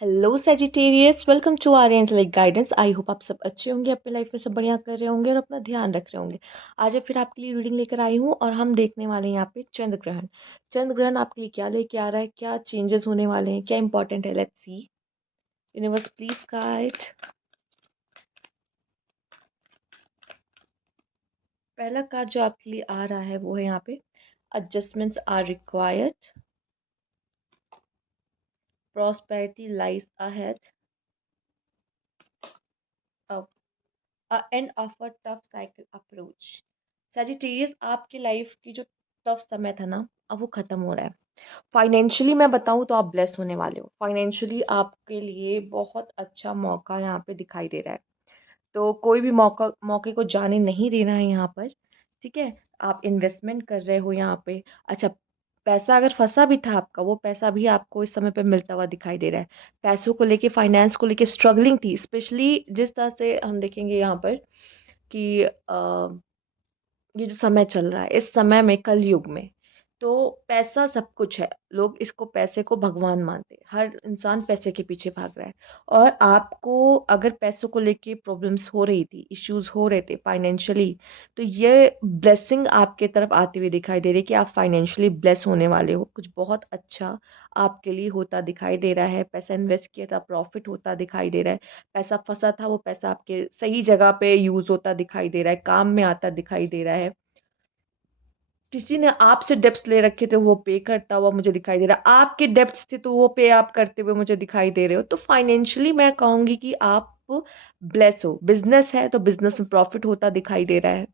Hello Sagittarius, welcome to our angelic guidance. I hope आप सब अच्छे होंगे, अपने लाइफ में सब बढ़िया कर रहे होंगे और अपना ध्यान रख रहे होंगे। आज फिर आपके लिए रीडिंग लेकर आई हूँ और हम देखने वाले हैं यहाँ पे चंद्र ग्रहण। चंद्र ग्रहण आपके लिए क्या लेके आ रहा है, क्या चेंजेस होने वाले हैं, क्या इंपॉर्टेंट है, let's see. Universe please guide. पहला कार्ड जो आपके लिए आ रहा है वो है यहाँ पे adjustments are required, prosperity lies ahead, end of a tough cycle approach. Sagittarius, आपकी लाइफ की जो टफ समय था ना, अब वो खत्म हो रहा है। फाइनेंशियली मैं बताऊं तो आप ब्लेस होने वाले हो। फाइनेंशियली आपके लिए बहुत अच्छा मौका यहाँ पे दिखाई दे रहा है। तो कोई भी मौके को जाने नहीं देना है यहाँ पर। ठीक है, आप इन्वेस्टमेंट कर रहे हो यहाँ पे। अच्छा, पैसा अगर फंसा भी था आपका, वो पैसा भी आपको इस समय पे मिलता हुआ दिखाई दे रहा है। पैसों को लेके, फाइनेंस को लेके स्ट्रगलिंग थी, स्पेशली जिस तरह से हम देखेंगे यहाँ पर कि ये जो समय चल रहा है, इस समय में, कल युग में, तो पैसा सब कुछ है। लोग इसको, पैसे को भगवान मानते हैं। हर इंसान पैसे के पीछे भाग रहा है। और आपको अगर पैसों को लेके प्रॉब्लम्स हो रही थी, इश्यूज हो रहे थे फाइनेंशियली, तो ये ब्लेसिंग आपके तरफ आती हुई दिखाई दे रही है कि आप फाइनेंशियली ब्लेस होने वाले हो। कुछ बहुत अच्छा आपके लिए होता दिखाई दे रहा है। पैसा इन्वेस्ट किया था, प्रॉफिट होता दिखाई दे रहा है। पैसा फंसा था, वो पैसा आपके सही जगह पे यूज होता दिखाई दे रहा है, काम में आता दिखाई दे रहा है। किसी ने आपसे डेब्ट्स ले रखे थे, वो पे करता हुआ मुझे दिखाई दे रहा है। आपके डेब्ट्स थे तो वो पे आप करते हुए मुझे दिखाई दे रहे हो। तो फाइनेंशियली मैं कहूंगी कि आप ब्लेस हो। बिजनेस है तो बिजनेस में प्रॉफिट होता दिखाई दे रहा है।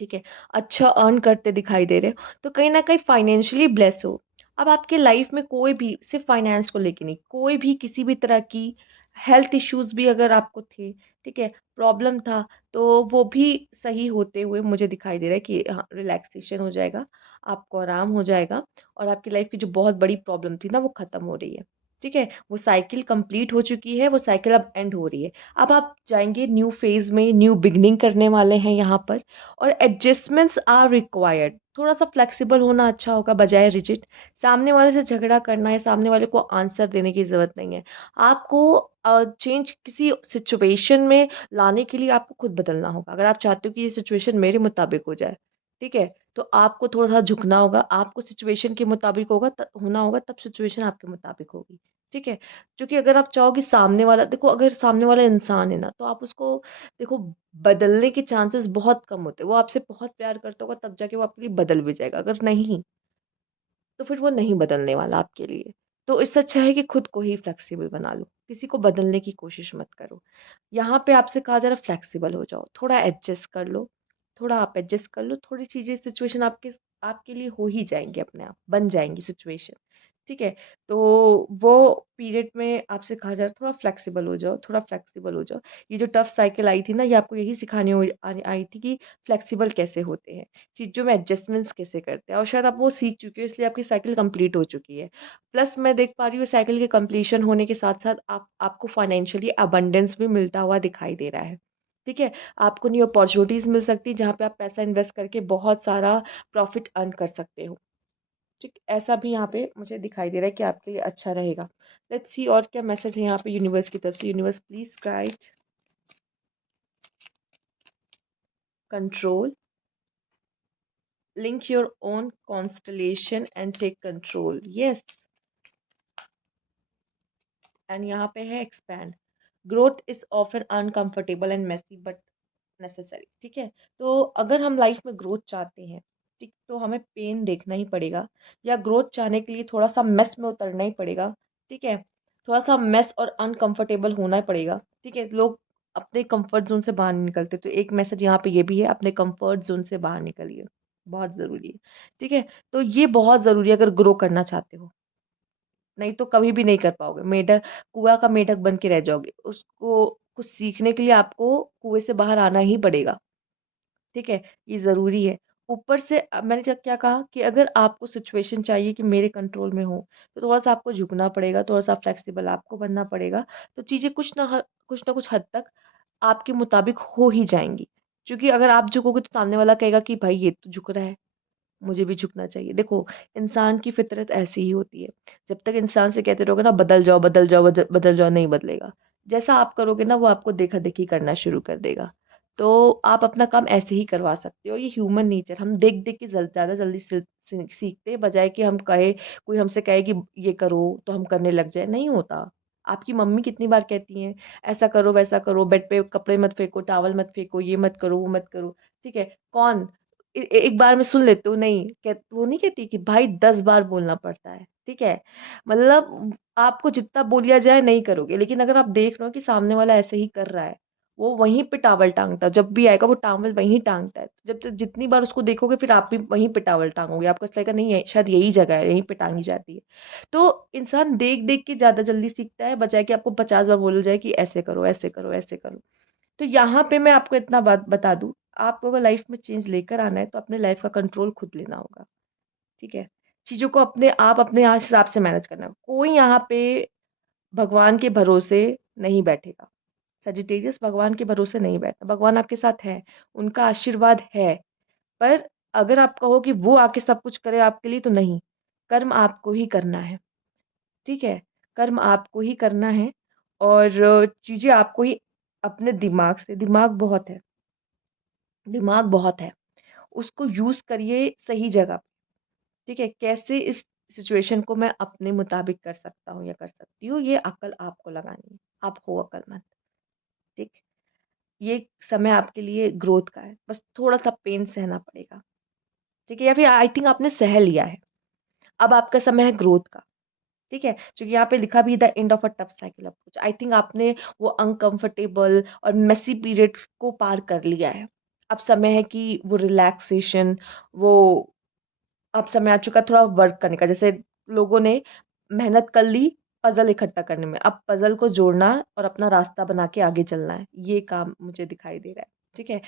ठीक है, अच्छा अर्न करते दिखाई दे रहे हो, तो कहीं ना कहीं फाइनेंशियली ब्लेस हो। अब आपके लाइफ में कोई भी, सिर्फ फाइनेंस को लेके नहीं, कोई भी किसी भी तरह की हेल्थ इश्यूज भी अगर आपको थे, ठीक है, प्रॉब्लम था, तो वो भी सही होते हुए मुझे दिखाई दे रहा है कि हाँ, रिलैक्सेशन हो जाएगा, आपको आराम हो जाएगा। और आपकी लाइफ की जो बहुत बड़ी प्रॉब्लम थी ना, वो खत्म हो रही है। ठीक है, वो साइकिल कंप्लीट हो चुकी है, वो साइकिल अब एंड हो रही है। अब आप जाएंगे न्यू फेज में, न्यू बिगनिंग करने वाले हैं यहाँ पर। और एडजस्टमेंट्स आर रिक्वायर्ड। थोड़ा सा फ्लेक्सिबल होना अच्छा होगा बजाय रिजिड। सामने वाले से झगड़ा करना है, सामने वाले को आंसर देने की जरूरत नहीं है। आपको चेंज किसी सिचुएशन में लाने के लिए आपको खुद बदलना होगा। अगर आप चाहते हो कि ये सिचुएशन मेरे मुताबिक हो जाए, ठीक है, तो आपको थोड़ा सा झुकना होगा। आपको सिचुएशन के मुताबिक होना होगा, तब सिचुएशन आपके मुताबिक होगी। ठीक है, क्योंकि अगर आप चाहो कि सामने वाला, देखो, अगर सामने वाला इंसान है ना, तो आप उसको, देखो, बदलने के चांसेस बहुत कम होते हैं। वो आपसे बहुत प्यार करता होगा, तब जाके वो आपके लिए बदल भी जाएगा। अगर नहीं, तो फिर वो नहीं बदलने वाला आपके लिए। तो इससे अच्छा है कि खुद को ही फ्लेक्सिबल बना लो, किसी को बदलने की कोशिश मत करो। यहाँ पे आपसे कहा जा रहा है फ्लेक्सिबल हो जाओ, थोड़ा एडजस्ट कर लो। थोड़ा आप एडजस्ट कर लो, थोड़ी चीजें, सिचुएशन आपके आपके लिए हो ही जाएंगी, अपने आप बन जाएंगी सिचुएशन। ठीक है, तो वो पीरियड में आपसे कहा जा रहा है थोड़ा फ्लेक्सिबल हो जाओ, थोड़ा फ्लेक्सिबल हो जाओ। ये जो टफ साइकिल आई थी ना, ये आपको यही सिखाने आई थी कि फ्लेक्सिबल कैसे होते हैं, चीज़ों में एडजस्टमेंट्स कैसे करते हैं। और शायद आप वो सीख चुके हो, इसलिए आपकी साइकिल कंप्लीट हो चुकी है। प्लस मैं देख पा रही हूँ, साइकिल के कंप्लीशन होने के साथ साथ आपको फाइनेंशियली अबंडेंस भी मिलता हुआ दिखाई दे रहा है। ठीक है, आपको न्यू अपॉर्चुनिटीज मिल सकती है, जहाँ पे आप पैसा इन्वेस्ट करके बहुत सारा प्रॉफिट अर्न कर सकते हो। ठीक, ऐसा भी यहाँ पे मुझे दिखाई दे रहा है कि आपके लिए अच्छा रहेगा। लेट्स सी और क्या मैसेज है यहाँ पे यूनिवर्स की तरफ से। Universe please guide, control, link your own constellation and take control. Yes, and यहाँ पे है expand. Growth is often uncomfortable and messy but necessary. ठीक है, तो अगर हम लाइफ में ग्रोथ चाहते हैं, ठीक, तो हमें पेन देखना ही पड़ेगा, या ग्रोथ चाहने के लिए थोड़ा सा मेस में उतरना ही पड़ेगा। ठीक है, थोड़ा सा मेस और अनकंफर्टेबल होना ही पड़ेगा। ठीक है, लोग अपने कंफर्ट जोन से बाहर नहीं निकलते, तो एक मैसेज यहाँ पे ये भी है, अपने कंफर्ट जोन से बाहर निकलिए, बहुत ज़रूरी है। ठीक है, तो ये बहुत ज़रूरी है अगर ग्रो करना चाहते हो। नहीं तो कभी भी नहीं कर पाओगे। मेढक, कुआं का मेढक बन के रह जाओगे। उसको कुछ सीखने के लिए आपको कुएं से बाहर आना ही पड़ेगा। ठीक है, ये ज़रूरी है। ऊपर से मैंने जब क्या कहा कि अगर आपको सिचुएशन चाहिए कि मेरे कंट्रोल में हो, तो थोड़ा सा आपको झुकना पड़ेगा, थोड़ा सा फ्लेक्सिबल आपको बनना पड़ेगा। तो चीज़ें कुछ ना कुछ हद तक आपके मुताबिक हो ही जाएंगी। क्योंकि अगर आप झुकोगे तो सामने वाला कहेगा कि भाई ये तो झुक रहा है। मुझे भी झुकना चाहिए। देखो, इंसान की फितरत ऐसी ही होती है। जब तक इंसान से कहते रहोगे ना बदल जाओ, बदल जाओ, बदल जाओ, नहीं बदलेगा। जैसा आप करोगे ना वो आपको देखा-देखी करना शुरू कर देगा। तो आप अपना काम ऐसे ही करवा सकते हो। ये ह्यूमन नेचर, हम देख-देख के ज़्यादा जल्दी सीखते हैं, बजाय कि हम कहे, कोई हमसे कहे कि ये करो तो हम करने लग जाए, नहीं होता। आपकी मम्मी कितनी बार कहती हैं, ऐसा करो, वैसा करो, बेड पे कपड़े मत फेंको, टॉवल मत फेंको, ये मत करो, वो मत करो। ठीक है? कौन एक बार में सुन लेते हो? नहीं, वो नहीं कहती कि भाई 10 बार बोलना पड़ता है, ठीक है? मतलब आपको जितना बोल दिया जाए नहीं करोगे, लेकिन अगर आप देख रहे हो कि सामने वाला ऐसे ही कर रहा है, वो वहीं पे टॉवल टाँगता है, जब भी आएगा वो टॉवल वहीं टाँगता है। जब तक जितनी बार उसको देखोगे फिर आप भी वहीं पे टॉवल टाँगोगे, आपको ऐसा लगेगा नहीं है शायद यही जगह है, यहीं पे टाँगी जाती है। तो इंसान देख-देख के ज़्यादा जल्दी सीखता है, बजाए कि आपको 50 बार बोला जाए कि ऐसे करो, ऐसे करो, ऐसे करो। तो यहाँ पे मैं आपको इतना बात बता दूँ, आपको अगर लाइफ में चेंज लेकर आना है तो अपने लाइफ का कंट्रोल खुद लेना होगा, ठीक है? चीज़ों को अपने हिसाब से मैनेज करना है। कोई यहाँ पे भगवान के भरोसे नहीं बैठेगा। सजिटेरियस भगवान के भरोसे नहीं बैठा। भगवान आपके साथ है, उनका आशीर्वाद है, पर अगर आप कहो कि वो आके सब कुछ करे आपके लिए तो नहीं, कर्म आपको ही करना है, ठीक है? कर्म आपको ही करना है और चीज़ें आपको ही अपने दिमाग बहुत है, उसको यूज़ करिए सही जगह, ठीक है? कैसे इस सिचुएशन को मैं अपने मुताबिक कर सकता हूँ या कर सकती हूँ, ये अक्ल आपको लगानी है। आप हो अक्लमंद, ठीक? ये समय आपके लिए ग्रोथ का है, बस थोड़ा-सा पेन सहना पड़ेगा, ठीक है? या फिर आई थिंक आपने सह लिया है, अब आपका समय है ग्रोथ का, ठीक है? क्योंकि यहाँ पे लिखा भी the end of a tough cycle approach. I think आपने वो अनकंफर्टेबल और मेसी पीरियड को पार कर लिया है। अब समय है कि वो रिलैक्सेशन, वो अब समय आ चुका है थोड़ा वर्क करने का। जैसे लोगों ने मेहनत कर ली पज़ल इकट्ठा करने में, अब पज़ल को जोड़ना और अपना रास्ता बना के आगे चलना है, ये काम मुझे दिखाई दे रहा है, ठीक है?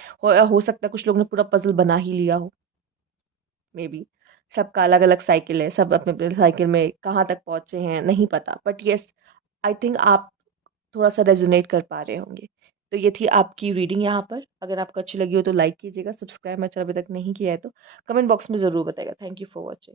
हो सकता है कुछ लोग ने पूरा पज़ल बना ही लिया हो, मेबी। सबका अलग-अलग साइकिल है, सब अपने-अपने साइकिल में कहाँ तक पहुँचे हैं, नहीं पता। बट येस, आई थिंक आप थोड़ा-सा रेज़ोनेट कर पा रहे होंगे। तो ये थी आपकी रीडिंग यहाँ पर। अगर आपको अच्छी लगी हो तो लाइक कीजिएगा, सब्सक्राइब मेरा चैनल अभी तक नहीं किया है तो कमेंट बॉक्स में ज़रूर बताइएगा। Thank you for watching.